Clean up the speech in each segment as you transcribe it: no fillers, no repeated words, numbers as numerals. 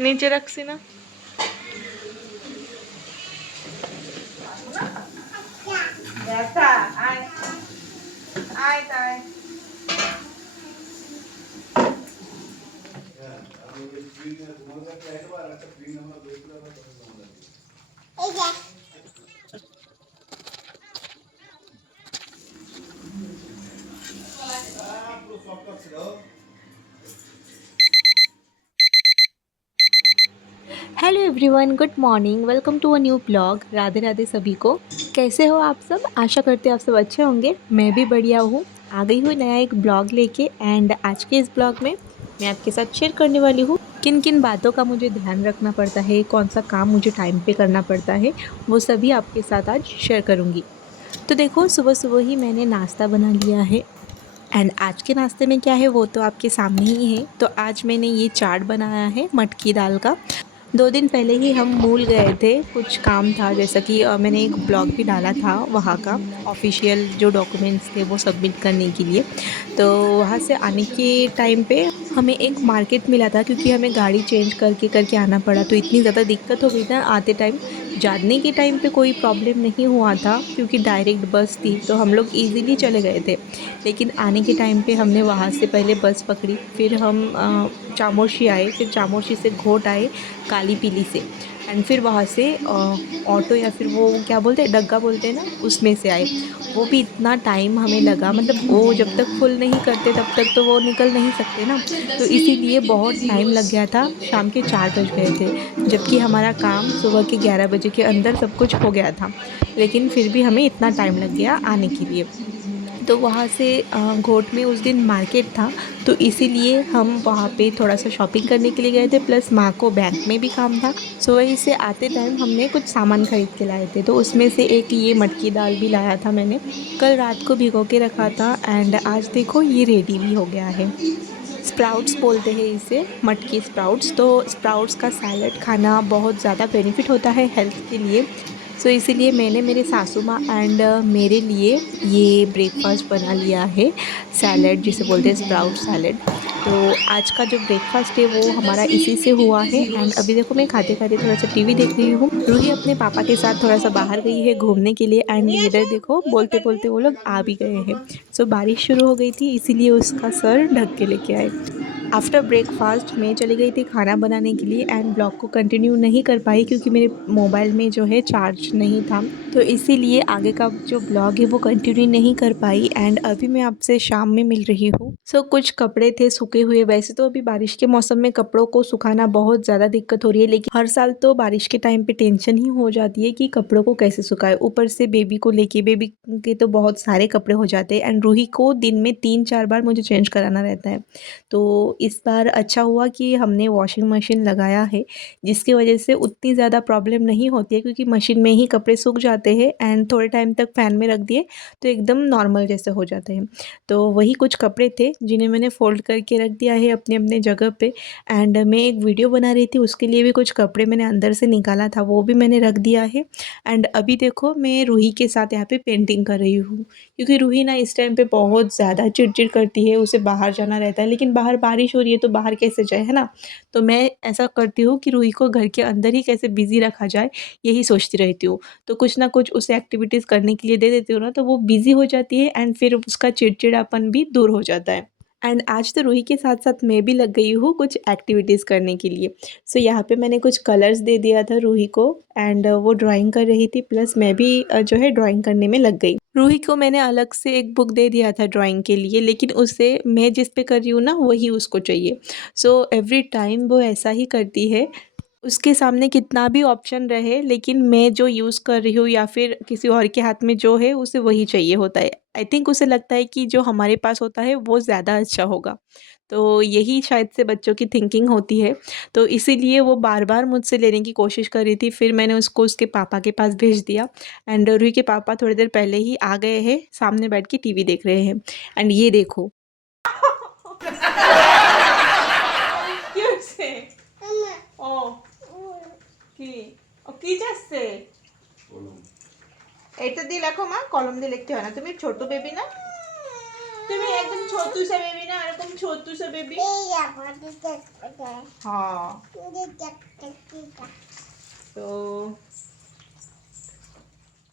नीचे रखसी ना। Hello everyone, good morning. Welcome to a new blog. Radhe Radhe सभी को। कैसे हो आप सब? आशा करते हैं आप सब अच्छे होंगे। मैं भी बढ़िया हूँ। आ गई हूँ नया एक ब्लॉग लेके। एंड आज के इस ब्लॉग में मैं आपके साथ शेयर करने वाली हूँ किन किन बातों का मुझे ध्यान रखना पड़ता है, कौन सा काम मुझे टाइम पे करना पड़ता है, वो सभी आपके साथ आज शेयर करूँगी। तो देखो, सुबह सुबह ही मैंने नाश्ता बना लिया है। एंड आज के नाश्ते में क्या है वो तो आपके सामने ही है। तो आज मैंने ये चाट बनाया है मटकी दाल का। 2 दिन पहले ही हम मूल गए थे, कुछ काम था, जैसा कि मैंने एक ब्लॉग भी डाला था वहाँ का। ऑफ़िशियल जो डॉक्यूमेंट्स थे वो सबमिट करने के लिए। तो वहाँ से आने के टाइम पे हमें एक मार्केट मिला था, क्योंकि हमें गाड़ी चेंज करके करके आना पड़ा। तो इतनी ज़्यादा दिक्कत हो गई ना आते टाइम। जाने के टाइम पे कोई प्रॉब्लम नहीं हुआ था, क्योंकि डायरेक्ट बस थी तो हम लोग ईज़िली चले गए थे। लेकिन आने के टाइम पे हमने वहाँ से पहले बस पकड़ी, फिर हम चामोशी आए, फिर चामोशी से घोट आए काली पीली से। एंड फिर वहाँ से ऑटो या फिर वो क्या बोलते हैं, डग्गा बोलते हैं ना, उसमें से आए। वो भी इतना टाइम हमें लगा, मतलब वो जब तक फुल नहीं करते तब तक तो वो निकल नहीं सकते ना। तो इसीलिए बहुत टाइम लग गया था। शाम के 4 बज गए थे, जबकि हमारा काम सुबह के 11 बजे के अंदर सब कुछ हो गया था। लेकिन फिर भी हमें इतना टाइम लग गया आने के लिए। तो वहाँ से घोट में उस दिन मार्केट था, तो इसीलिए हम वहाँ पे थोड़ा-सा शॉपिंग करने के लिए गए थे, प्लस माँ को बैंक में भी काम था। सो वहीं से आते टाइम हमने कुछ सामान खरीद के लाए थे, तो उसमें से एक ये मटकी दाल भी लाया था मैंने। कल रात को भिगो के रखा था एंड आज देखो ये रेडी भी हो गया है। स्प्राउट्स बोलते हैं इसे, मटकी स्प्राउट्स। तो स्प्राउट्स का सैलड खाना बहुत ज़्यादा बेनिफिट होता है हेल्थ के लिए। सो इसीलिए मैंने मेरे सासू माँ एंड मेरे लिए ये ब्रेकफास्ट बना लिया है, सैलड जिसे बोलते हैं स्प्राउट सैलड। तो आज का जो ब्रेकफास्ट है वो हमारा इसी से हुआ है। एंड अभी देखो मैं खाते खाते थोड़ा सा टीवी देख रही हूँ। रूही अपने पापा के साथ थोड़ा सा बाहर गई है घूमने के लिए। एंड इधर देखो बोलते बोलते वो लोग आ भी गए हैं। सो बारिश शुरू हो गई थी, इसीलिए उसका सर ढक के लेके आए। आफ्टर ब्रेकफास्ट मैं चली गई थी खाना बनाने के लिए एंड ब्लॉग को कंटिन्यू नहीं कर पाई, क्योंकि मेरे मोबाइल में जो है चार्ज नहीं था। तो इसीलिए आगे का जो ब्लॉग है वो कंटिन्यू नहीं कर पाई। एंड अभी मैं आपसे शाम में मिल रही हूँ। सो कुछ कपड़े थे सूखे हुए। वैसे तो अभी बारिश के मौसम में कपड़ों को सुखाना बहुत ज़्यादा दिक्कत हो रही है, लेकिन हर साल तो बारिश के टाइम पे टेंशन ही हो जाती है कि कपड़ों को कैसे सुखाए। ऊपर से बेबी को लेके, बेबी के तो बहुत सारे कपड़े हो जाते हैं एंड रूही को दिन में 3-4 बार मुझे चेंज कराना रहता है। तो इस बार अच्छा हुआ कि हमने वॉशिंग मशीन लगाया है, जिसकी वजह से उतनी ज़्यादा प्रॉब्लम नहीं होती है, क्योंकि मशीन में ही कपड़े सूख जाते हैं एंड थोड़े टाइम तक फ़ैन में रख दिए तो एकदम नॉर्मल जैसे हो जाते हैं। तो वही कुछ कपड़े थे जिन्हें मैंने फ़ोल्ड करके रख दिया है अपने अपने जगह पे। एंड मैं एक वीडियो बना रही थी, उसके लिए भी कुछ कपड़े मैंने अंदर से निकाला था, वो भी मैंने रख दिया है। एंड अभी देखो मैं रूही के साथ यहाँ पे पेंटिंग कर रही हूँ, क्योंकि रूही ना इस टाइम पे बहुत ज़्यादा चिड़चिड़ करती है। उसे बाहर जाना रहता है, लेकिन बाहर बारिश हो रही है तो बाहर कैसे जाए, है ना? तो मैं ऐसा करती हूँ कि रूही को घर के अंदर ही कैसे बिज़ी रखा जाए, यही सोचती रहती हूँ। तो कुछ ना कुछ उसे एक्टिविटीज़ करने के लिए दे देती हूँ ना, तो वो बिज़ी हो जाती है एंड फिर उसका चिड़चिड़ापन भी दूर हो जाता है। एंड आज तो रूही के साथ-साथ मैं भी लग गई हूँ कुछ एक्टिविटीज़ करने के लिए। सो यहाँ पे मैंने कुछ कलर्स दे दिया था रूही को एंड वो ड्राइंग कर रही थी, प्लस मैं भी जो है ड्राइंग करने में लग गई। रूही को मैंने अलग से एक बुक दे दिया था ड्राइंग के लिए, लेकिन उसे मैं जिस पे कर रही हूँ ना वही उसको चाहिए। सो एवरी टाइम वो ऐसा ही करती है। उसके सामने कितना भी ऑप्शन रहे, लेकिन मैं जो यूज़ कर रही हूँ या फिर किसी और के हाथ में जो है उसे वही चाहिए होता है। आई थिंक उसे लगता है कि जो हमारे पास होता है वो ज़्यादा अच्छा होगा। तो यही शायद से बच्चों की थिंकिंग होती है। तो इसीलिए वो बार-बार मुझसे लेने की कोशिश कर रही थी, फिर मैंने उसको उसके पापा के पास भेज दिया। एंड रूही के पापा थोड़ी देर पहले ही आ गए हैं, सामने बैठ के टीवी देख रहे हैं। एंड ये देखो। কিছে ও কি ও কি যাচ্ছে এটা দিয়ে লেখো মা, কলম দিয়ে লিখতে হয় না, তুমি ছোট বেবি না। तुम्ही एकदम छोटूसा बेबी ना, एकदम छोटूसा बेबी. हाँ तो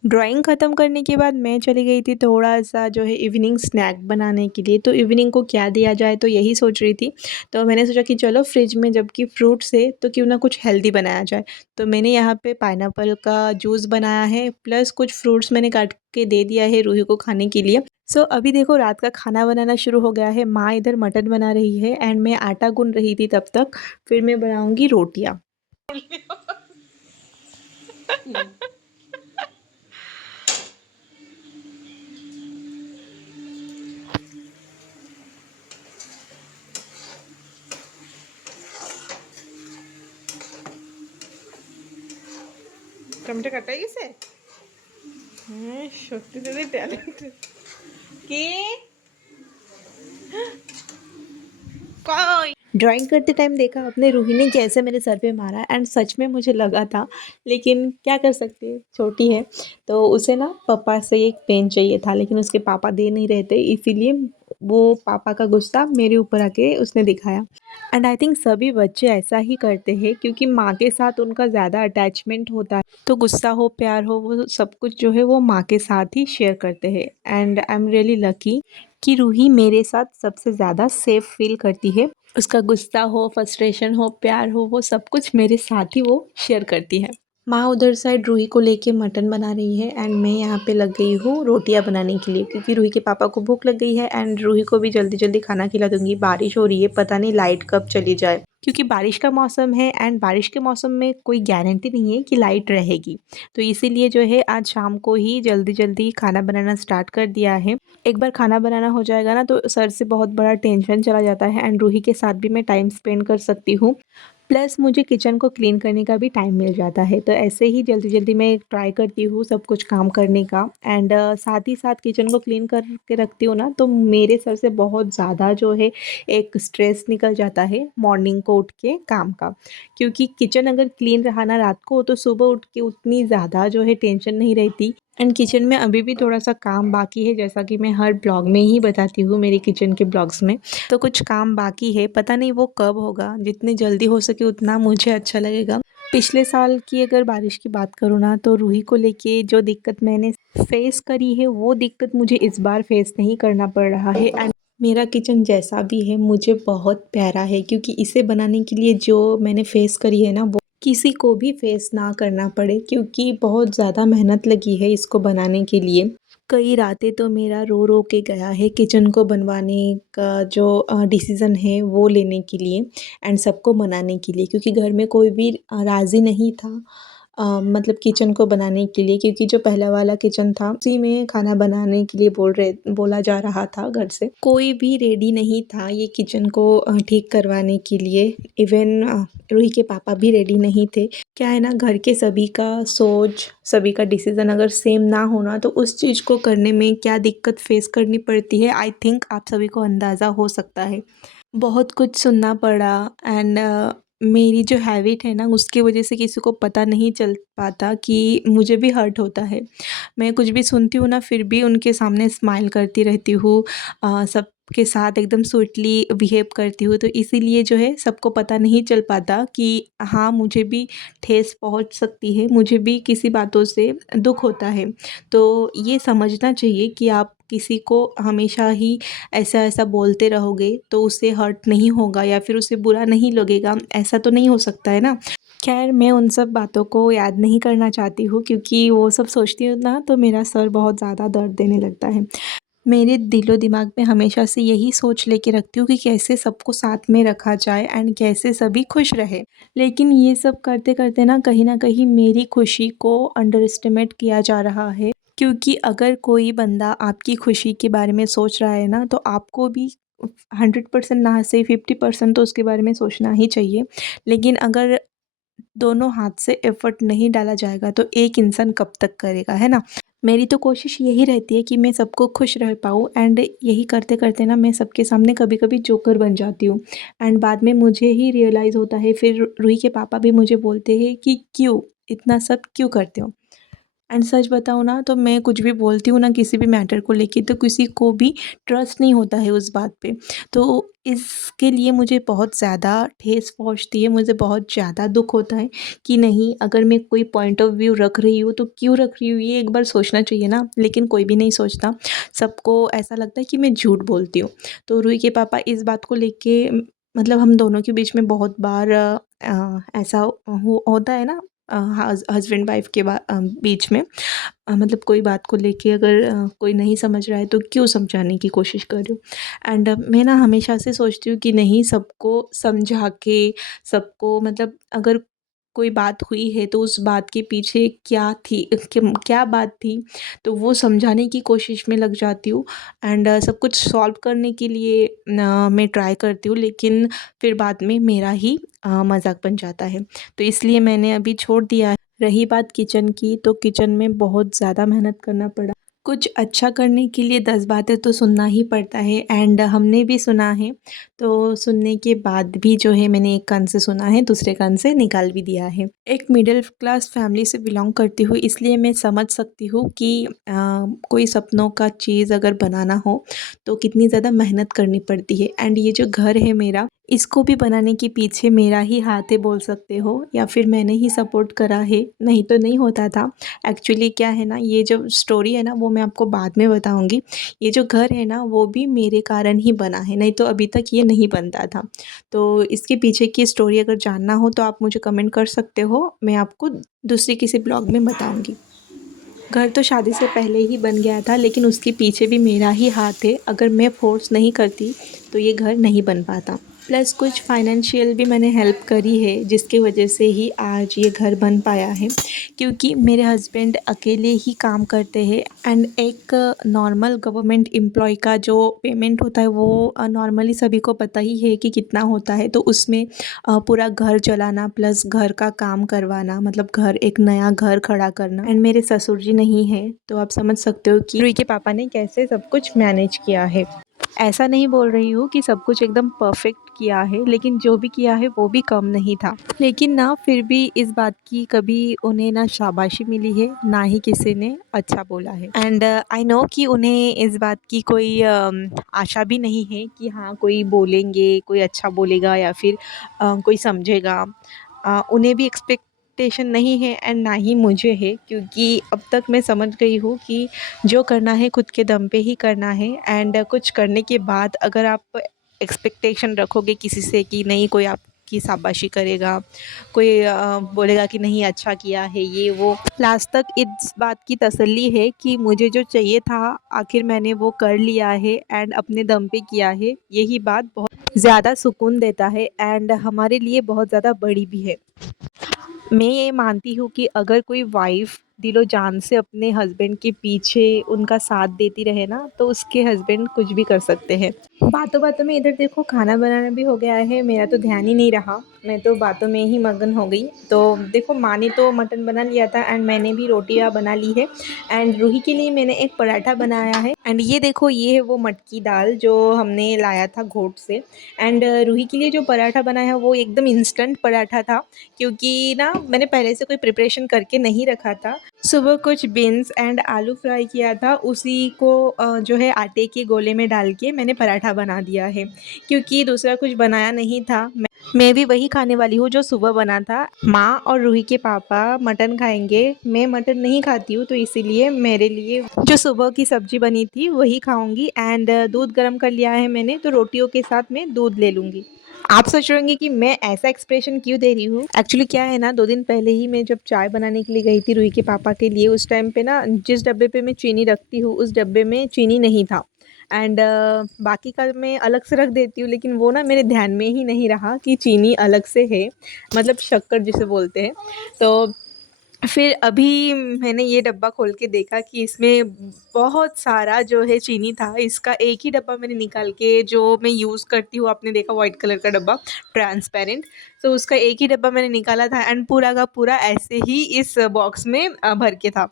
ड्राइंग ख़त्म करने के बाद मैं चली गई थी थोड़ा सा जो है इवनिंग स्नैक बनाने के लिए। तो इवनिंग को क्या दिया जाए तो यही सोच रही थी। तो मैंने सोचा कि चलो फ्रिज में जबकि फ्रूट्स है तो क्यों ना कुछ हेल्दी बनाया जाए। तो मैंने यहाँ पे पाइनएप्पल का जूस बनाया है, प्लस कुछ फ्रूट्स मैंने काट के दे दिया है रूही को खाने के लिए। सो अभी देखो रात का खाना बनाना शुरू हो गया है। माँ इधर मटन बना रही है एंड मैं आटा गूँध रही थी तब तक। फिर मैं बनाऊँगी रोटियाँ। টমেটো কাটা গেছে? হ্যাঁ সত্যি তো ট্যালেন্ট কি কই ड्राइंग करते टाइम देखा आपने रूही ने कैसे मेरे सर पे मारा एंड सच में मुझे लगा था, लेकिन क्या कर सकते हैं, छोटी है। तो उसे ना पापा से एक पेन चाहिए था लेकिन उसके पापा दे नहीं रहे थे, इसीलिए वो पापा का गुस्सा मेरे ऊपर आके उसने दिखाया। एंड आई थिंक सभी बच्चे ऐसा ही करते हैं क्योंकि माँ के साथ उनका ज़्यादा अटैचमेंट होता है। तो गुस्सा हो प्यार हो वो सब कुछ जो है वो माँ के साथ ही शेयर करते हैं। And I am really lucky कि रूही मेरे साथ सबसे ज़्यादा सेफ फील करती है। उसका गुस्सा हो, फ्रस्ट्रेशन हो, प्यार हो, वो सब कुछ मेरे साथ ही वो शेयर करती है। माँ उधर साइड रूही को लेके मटन बना रही है एंड मैं यहाँ पे लग गई हूँ रोटियाँ बनाने के लिए क्योंकि रूही के पापा को भूख लग गई है एंड रूही को भी जल्दी जल्दी खाना खिला दूँगी। बारिश हो रही है, पता नहीं लाइट कब चली जाए क्योंकि बारिश का मौसम है एंड बारिश के मौसम में कोई गारंटी नहीं है कि लाइट रहेगी। तो इसीलिए जो है आज शाम को ही जल्दी जल्दी खाना बनाना स्टार्ट कर दिया है। एक बार खाना बनाना हो जाएगा ना तो सर से बहुत बड़ा टेंशन चला जाता है एंड रूही के साथ भी मैं टाइम स्पेंड कर सकती हूँ। प्लस मुझे किचन को क्लीन करने का भी टाइम मिल जाता है। तो ऐसे ही जल्दी-जल्दी मैं ट्राई करती हूँ सब कुछ काम करने का एंड साथ ही साथ किचन को क्लीन करके रखती हूँ ना तो मेरे सर से बहुत ज़्यादा जो है एक स्ट्रेस निकल जाता है मॉर्निंग को उठ के काम का। क्योंकि किचन अगर क्लीन रहा ना रात को तो सुबह उठ के उतनी ज़्यादा जो है टेंशन नहीं रहती। एंड किचन में अभी भी थोड़ा-सा काम बाकी है जैसा कि मैं हर ब्लॉग में ही बताती हूँ मेरे किचन के ब्लॉग्स में। तो कुछ काम बाकी है, पता नहीं वो कब होगा, जितनी जल्दी हो सके उतना मुझे अच्छा लगेगा। पिछले साल की अगर बारिश की बात करूँ ना तो रूही को लेके जो दिक्कत मैंने फेस करी है वो दिक्कत मुझे इस बार फेस नहीं करना पड़ रहा है एंड मेरा किचन जैसा भी है मुझे बहुत प्यारा है क्योंकि इसे बनाने के लिए जो मैंने फेस करी है ना वो किसी को भी फेस ना करना पड़े क्योंकि बहुत ज़्यादा मेहनत लगी है इसको बनाने के लिए। कई रातें तो मेरा रो रो के गया है किचन को बनवाने का जो डिसीज़न है वो लेने के लिए एंड सबको मनाने के लिए क्योंकि घर में कोई भी राज़ी नहीं था मतलब किचन को बनाने के लिए क्योंकि जो पहला वाला किचन था उसी में खाना बनाने के लिए बोला जा रहा था घर से। कोई भी रेडी नहीं था ये किचन को ठीक करवाने के लिए। इवन रूही के पापा भी रेडी नहीं थे। क्या है ना घर के सभी का सोच, सभी का डिसीज़न अगर सेम ना होना तो उस चीज़ को करने में क्या दिक्कत फेस करनी पड़ती है आई थिंक आप सभी को अंदाज़ा हो सकता है। बहुत कुछ सुनना पड़ा एंड मेरी जो हैबिट है ना उसकी वजह से किसी को पता नहीं चल पाता कि मुझे भी हर्ट होता है। मैं कुछ भी सुनती हूँ ना फिर भी उनके सामने स्माइल करती रहती हूँ। सबके साथ एकदम स्वीटली बिहेव करती हूँ तो इसीलिए जो है सबको पता नहीं चल पाता कि हाँ मुझे भी ठेस पहुँच सकती है, मुझे भी किसी बातों से दुःख होता है। तो ये समझना चाहिए कि आप किसी को हमेशा ही ऐसा-ऐसा बोलते रहोगे तो उसे हर्ट नहीं होगा या फिर उसे बुरा नहीं लगेगा, ऐसा तो नहीं हो सकता है ना। ख़ैर मैं उन सब बातों को याद नहीं करना चाहती हूँ क्योंकि वो सब सोचती हूँ ना तो मेरा सर बहुत ज़्यादा दर्द देने लगता है। मेरे दिलो-दिमाग में हमेशा से यही सोच लेके रखती हूँ कि कैसे सबको साथ में रखा जाए एंड कैसे सभी खुश रहें। लेकिन ये सब करते-करते ना कहीं न कहीं मेरी खुशी को अंडर एस्टिमेट किया जा रहा है क्योंकि अगर कोई बंदा आपकी खुशी के बारे में सोच रहा है ना तो आपको भी 100% ना सही 50% तो उसके बारे में सोचना ही चाहिए। लेकिन अगर दोनों हाथ से एफ़र्ट नहीं डाला जाएगा तो एक इंसान कब तक करेगा, है ना? मेरी तो कोशिश यही रहती है कि मैं सबको खुश रह पाऊँ एंड यही करते-करते ना मैं सबके सामने कभी-कभी जोकर बन जाती हूँ एंड बाद में मुझे ही रियलाइज़ होता है फिर रूही के पापा भी मुझे बोलते हैं कि क्यों? इतना सब क्यों करते हो? एंड सच बताऊँ ना तो मैं कुछ भी बोलती हूँ ना किसी भी मैटर को लेके तो किसी को भी ट्रस्ट नहीं होता है उस बात पे। तो इसके लिए मुझे बहुत ज़्यादा ठेस पहुँचती है, मुझे बहुत ज़्यादा दुःख होता है कि नहीं, अगर मैं कोई पॉइंट ऑफ व्यू रख रही हूँ तो क्यों रख रही हूँ ये एक बार सोचना चाहिए ना, लेकिन कोई भी नहीं सोचता। सबको ऐसा लगता है कि मैं झूठ बोलती हूँ। तो रूही के पापा इस बात को लेके मतलब हम दोनों के बीच में बहुत बार ऐसा होता है ना, हस्बैंड वाइफ के बीच में मतलब कोई बात को लेके अगर कोई नहीं समझ रहा है तो क्यों समझाने की कोशिश कर रही हूँ। एंड मैं ना हमेशा से सोचती हूँ कि नहीं, सबको समझा के, सबको मतलब अगर कोई बात हुई है तो उस बात के पीछे क्या थी, क्या बात थी, तो वो समझाने की कोशिश में लग जाती हूँ। एंड सब कुछ सॉल्व करने के लिए मैं ट्राई करती हूँ, लेकिन फिर बाद में मेरा ही मज़ाक बन जाता है। तो इसलिए मैंने अभी छोड़ दिया है। रही बात किचन की, तो किचन में बहुत ज़्यादा मेहनत करना पड़ा। कुछ अच्छा करने के लिए 10 बातें तो सुनना ही पड़ता है एंड हमने भी सुना है। तो सुनने के बाद भी जो है मैंने एक कान से सुना है, दूसरे कान से निकाल भी दिया है। एक मिडिल क्लास फैमिली से बिलॉन्ग करती हूँ, इसलिए मैं समझ सकती हूँ कि कोई सपनों का चीज़ अगर बनाना हो तो कितनी ज़्यादा मेहनत करनी पड़ती है। एंड ये जो घर है मेरा, इसको भी बनाने के पीछे मेरा ही हाथ है बोल सकते हो, या फिर मैंने ही सपोर्ट करा है, नहीं तो नहीं होता था। एक्चुअली क्या है ना, ये जो स्टोरी है ना वो मैं आपको बाद में बताऊंगी। ये जो घर है ना वो भी मेरे कारण ही बना है, नहीं तो अभी तक ये नहीं बनता था। तो इसके पीछे की स्टोरी अगर जानना हो तो आप मुझे कमेंट कर सकते हो, मैं आपको दूसरी किसी ब्लॉग में बताऊंगी। घर तो शादी से पहले ही बन गया था, लेकिन उसके पीछे भी मेरा ही हाथ है। अगर मैं फ़ोर्स नहीं करती तो ये घर नहीं बन पाता। प्लस कुछ फाइनेंशियल भी मैंने हेल्प करी है, जिसकी वजह से ही आज ये घर बन पाया है। क्योंकि मेरे हस्बैंड अकेले ही काम करते हैं एंड एक नॉर्मल गवर्नमेंट एम्प्लॉय का जो पेमेंट होता है वो नॉर्मली सभी को पता ही है कि कितना होता है। तो उसमें पूरा घर चलाना प्लस घर का काम करवाना, मतलब घर, एक नया घर खड़ा करना, एंड मेरे ससुर जी नहीं है, तो आप समझ सकते हो कि रूही के पापा ने कैसे सब कुछ मैनेज किया है। ऐसा नहीं बोल रही हूँ कि सब कुछ एकदम परफेक्ट किया है, लेकिन जो भी किया है वो भी कम नहीं था। लेकिन ना फिर भी इस बात की कभी उन्हें ना शाबाशी मिली है, ना ही किसी ने अच्छा बोला है। एंड आई नो कि उन्हें इस बात की कोई आशा भी नहीं है कि हाँ कोई बोलेंगे, कोई अच्छा बोलेगा या फिर कोई समझेगा। उन्हें भी एक्सपेक्टेशन नहीं है एंड ना ही मुझे है, क्योंकि अब तक मैं समझ गई हूँ कि जो करना है खुद के दम पे ही करना है। एंड कुछ करने के बाद अगर आप एक्सपेक्टेशन रखोगे किसी से कि नहीं कोई आपकी शाबाशी करेगा, कोई बोलेगा कि नहीं अच्छा किया है ये वो, लास्ट तक इस बात की तसल्ली है कि मुझे जो चाहिए था आखिर मैंने वो कर लिया है एंड अपने दम पे किया है। यही बात बहुत ज़्यादा सुकून देता है एंड हमारे लिए बहुत ज़्यादा बड़ी भी है। मैं ये मानती हूँ कि अगर कोई वाइफ़ दिलो जान से अपने हस्बैंड के पीछे उनका साथ देती रहे ना, तो उसके हस्बैंड कुछ भी कर सकते हैं। बातों बातों में इधर देखो खाना बनाना भी हो गया है, मेरा तो ध्यान ही नहीं रहा, मैं तो बातों में ही मगन हो गई। तो देखो माँ ने तो मटन बना लिया था एंड मैंने भी रोटियाँ बना ली है। एंड रूही के लिए मैंने एक पराठा बनाया है। एंड ये देखो ये है वो मटकी दाल जो हमने लाया था घोट से। एंड रूही के लिए जो पराठा बनाया है वो एकदम इंस्टेंट पराठा था, क्योंकि ना मैंने पहले से कोई प्रिपरेशन करके नहीं रखा था। सुबह कुछ बीन्स एंड आलू फ्राई किया था, उसी को जो है आटे के गोले में डाल के मैंने पराठा बना दिया है, क्योंकि दूसरा कुछ बनाया नहीं था। मैं भी वही खाने वाली हूँ जो सुबह बना था। माँ और रूही के पापा मटन खाएंगे, मैं मटन नहीं खाती हूँ, तो इसीलिए मेरे लिए जो सुबह की सब्जी बनी थी वही खाऊंगी। एंड दूध गर्म कर लिया है मैंने, तो रोटियों के साथ मैं दूध ले लूँगी। आप सोच रहे होंगे कि मैं ऐसा एक्सप्रेशन क्यों दे रही हूँ। एक्चुअली क्या है ना, 2 दिन पहले ही मैं जब चाय बनाने के लिए गई थी रूही के पापा के लिए, उस टाइम पे ना जिस डब्बे पे मैं चीनी रखती हूँ उस डब्बे में चीनी नहीं था। एंड बाकी का मैं अलग से रख देती हूँ, लेकिन वो ना मेरे ध्यान में ही नहीं रहा कि चीनी अलग से है, मतलब शक्कर जिसे बोलते हैं। तो फिर अभी मैंने ये डब्बा खोल के देखा कि इसमें बहुत सारा जो है चीनी था। इसका एक ही डब्बा मैंने निकाल के, जो मैं यूज़ करती हूँ, आपने देखा वाइट कलर का डब्बा ट्रांसपेरेंट, तो उसका एक ही डब्बा मैंने निकाला था एंड पूरा का पूरा ऐसे ही इस बॉक्स में भर के था।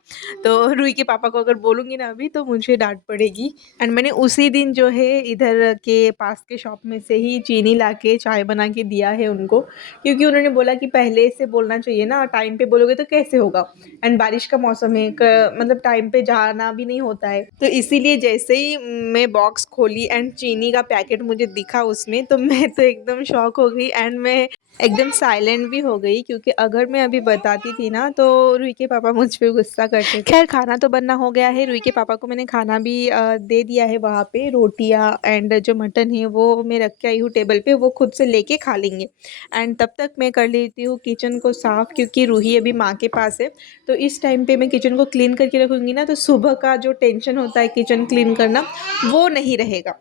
तो रूही के पापा को अगर बोलूँगी ना अभी तो मुझे डांट पड़ेगी। एंड मैंने उसी दिन जो है इधर के पास के शॉप में से ही चीनी ला के चाय बना के दिया है उनको, क्योंकि उन्होंने बोला कि पहले से बोलना चाहिए ना, टाइम पे बोलोगे तो कैसे होगा। एंड बारिश का मौसम है, मतलब टाइम पे जाना भी नहीं होता है, तो इसीलिए जैसे ही मैं बॉक्स खोली एंड चीनी का पैकेट मुझे दिखा उसमें, तो मैं तो एकदम शॉक हो गई एंड मैं एकदम साइलेंट भी हो गई, क्योंकि अगर मैं अभी बताती थी ना तो रूही के पापा मुझ पे गुस्सा करते थे। खैर खाना तो बनना हो गया है, रूही के पापा को मैंने खाना भी दे दिया है, वहाँ पे रोटियाँ एंड जो मटन है वो मैं रख के आई हूँ टेबल पे, वो खुद से लेके खा लेंगे। एंड तब तक मैं कर लेती हूँ किचन को साफ़, क्योंकि रूही अभी माँ के पास है, तो इस टाइम पे मैं किचन को क्लीन करके रखूँगी ना, तो सुबह का जो टेंशन होता है किचन क्लीन करना वो नहीं रहेगा।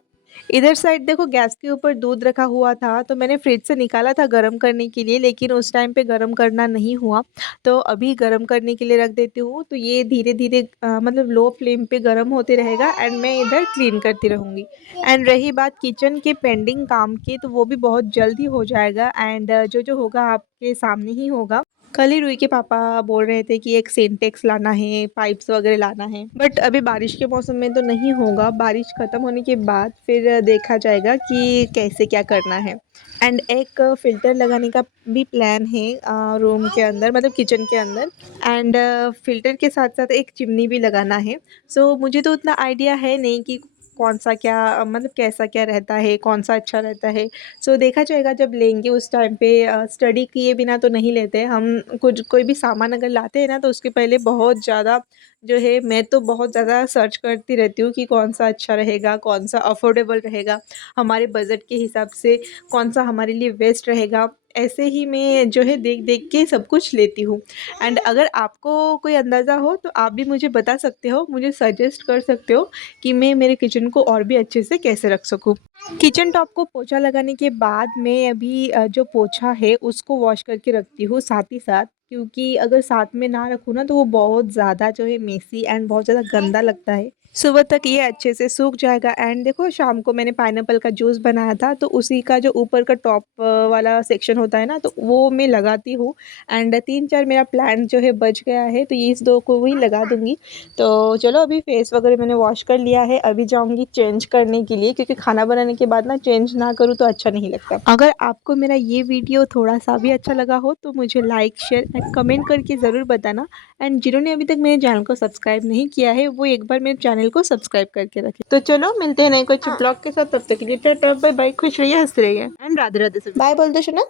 इधर साइड देखो गैस के ऊपर दूध रखा हुआ था, तो मैंने फ्रिज से निकाला था गरम करने के लिए, लेकिन उस टाइम पे गरम करना नहीं हुआ, तो अभी गरम करने के लिए रख देती हूँ। तो ये धीरे धीरे मतलब लो फ्लेम पे गरम होते रहेगा एंड मैं इधर क्लीन करती रहूँगी। एंड रही बात किचन के पेंडिंग काम की, तो वो भी बहुत जल्दी हो जाएगा एंड जो जो होगा आपके सामने ही होगा। कल ही रूही के पापा बोल रहे थे कि एक सिंटेक्स लाना है, पाइप्स वगैरह लाना है, बट अभी बारिश के मौसम में तो नहीं होगा। बारिश ख़त्म होने के बाद फिर देखा जाएगा कि कैसे क्या करना है। एंड एक फ़िल्टर लगाने का भी प्लान है रूम के अंदर, मतलब किचन के अंदर। एंड फ़िल्टर के साथ साथ एक चिमनी भी लगाना है। सो मुझे तो उतना आइडिया है नहीं कि कौन सा क्या मतलब कैसा क्या रहता है, कौन सा अच्छा रहता है। सो देखा जाएगा जब लेंगे उस टाइम पे। स्टडी किए बिना तो नहीं लेते हम। कुछ कोई भी सामान अगर लाते हैं ना, तो उसके पहले बहुत ज़्यादा जो है, मैं तो बहुत ज़्यादा सर्च करती रहती हूँ कि कौन सा अच्छा रहेगा, कौन सा अफोर्डेबल रहेगा, हमारे बजट के हिसाब से कौन सा हमारे लिए बेस्ट रहेगा। ऐसे ही मैं जो है देख देख के सब कुछ लेती हूँ। एंड अगर आपको कोई अंदाज़ा हो तो आप भी मुझे बता सकते हो, मुझे सजेस्ट कर सकते हो कि मैं मेरे किचन को और भी अच्छे से कैसे रख सकूँ। किचन टॉप को पोछा लगाने के बाद मैं अभी जो पोछा है उसको वॉश करके रखती हूँ साथ ही साथ, क्योंकि अगर साथ में ना रखूँ ना तो वो बहुत ज़्यादा जो है मेसी एंड बहुत ज़्यादा गंदा लगता है। सुबह तक ये अच्छे से सूख जाएगा। एंड देखो शाम को मैंने पाइनएप्पल का जूस बनाया था, तो उसी का जो ऊपर का टॉप वाला सेक्शन होता है ना, तो वो मैं लगाती हूँ। एंड 3-4 मेरा प्लांट जो है बच गया है, तो ये इस 2 को वही लगा दूँगी। तो चलो अभी फेस वगैरह मैंने वॉश कर लिया है, अभी जाऊँगी चेंज करने के लिए, क्योंकि खाना बनाने के बाद ना चेंज ना करूँ तो अच्छा नहीं लगता। अगर आपको मेरा ये वीडियो थोड़ा-सा भी अच्छा लगा हो तो मुझे लाइक, शेयर एंड कमेंट करके ज़रूर बताना। एंड जिन्होंने अभी तक मेरे चैनल को सब्सक्राइब नहीं किया है, वो एक बार मेरे चैनल को सब्सक्राइब करके रखें। तो चलो मिलते हैं नए कुछ ब्लॉग के साथ, तब तक के लिए टाटा बाय बाय, खुश रहिए, हँसते रहिए एंड राधे राधे सभी। बाय बोल दो शोना।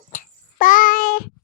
बाय।